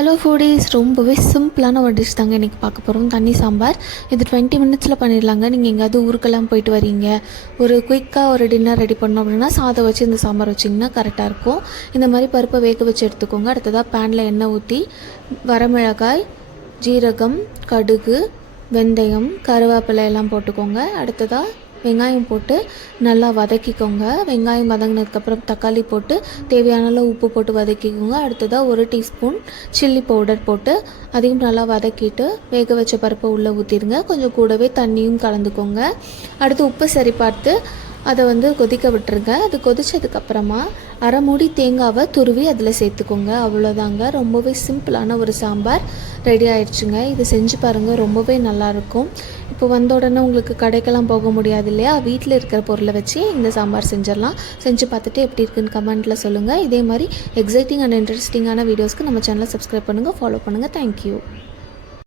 Hello foodies, ரொம்பவே சிம்பிளான ஒரு டிஷ் தாங்க இன்றைக்கி பார்க்க போகிறோம். தண்ணி சாம்பார். இது 20 மினிட்ஸில் பண்ணிடலாங்க. நீங்கள் எங்கேயாவது ஊருக்கெல்லாம் போயிட்டு வரீங்க, ஒரு குயிக்காக ஒரு டின்னர் ரெடி பண்ணோம் அப்படின்னா சாதம் வச்சு இந்த சாம்பார் வச்சிங்கன்னா கரெக்டாக இருக்கும். இந்த மாதிரி பருப்பை வேக வச்சு எடுத்துக்கோங்க. அடுத்ததாக பேனில் எண்ணெய் ஊற்றி வரமிளகாய், ஜீரகம், கடுகு, வெந்தயம், கருவேப்பிலை எல்லாம் போட்டுக்கோங்க. அடுத்ததாக வெங்காயம் போட்டு நல்லா வதக்கிக்கோங்க. வெங்காயம் வதங்கினதுக்கப்புறம் தக்காளி போட்டு தேவையான அளவு உப்பு போட்டு வதக்கிக்கோங்க. அடுத்ததாக 1 டீஸ்பூன் சில்லி பவுடர் போட்டு அதையும் நல்லா வதக்கிட்டு வேக வச்ச பருப்பை உள்ளே ஊற்றிடுங்க. கொஞ்சம் கூடவே தண்ணியும் கலந்துக்கோங்க. அடுத்து உப்பு சரி பார்த்து அதை கொதிக்க விட்டுருங்க. அது கொதித்ததுக்கப்புறமா அரை மூடி தேங்காவை துருவி அதில் சேர்த்துக்கோங்க. அவ்வளோதாங்க, ரொம்பவே சிம்பிளான ஒரு சாம்பார் ரெடி ஆயிடுச்சுங்க. இது செஞ்சு பாருங்கள், ரொம்பவே நல்லாயிருக்கும். இப்போ வந்த உடனே உங்களுக்கு கடைக்கெல்லாம் போக முடியாது இல்லையா, வீட்டில் இருக்கிற பொருளை வச்சு இந்த சாம்பார் செஞ்சிடலாம். செஞ்சு பார்த்துட்டு எப்படி இருக்குன்னு கமெண்ட்டில் சொல்லுங்கள். இதே மாதிரி எக்ஸைட்டிங் அண்ட் இன்ட்ரெஸ்டிங்கான வீடியோஸ்க்கு நம்ம சேனலை சப்ஸ்கிரைப் பண்ணுங்கள், ஃபாலோ பண்ணுங்கள். தேங்க்யூ.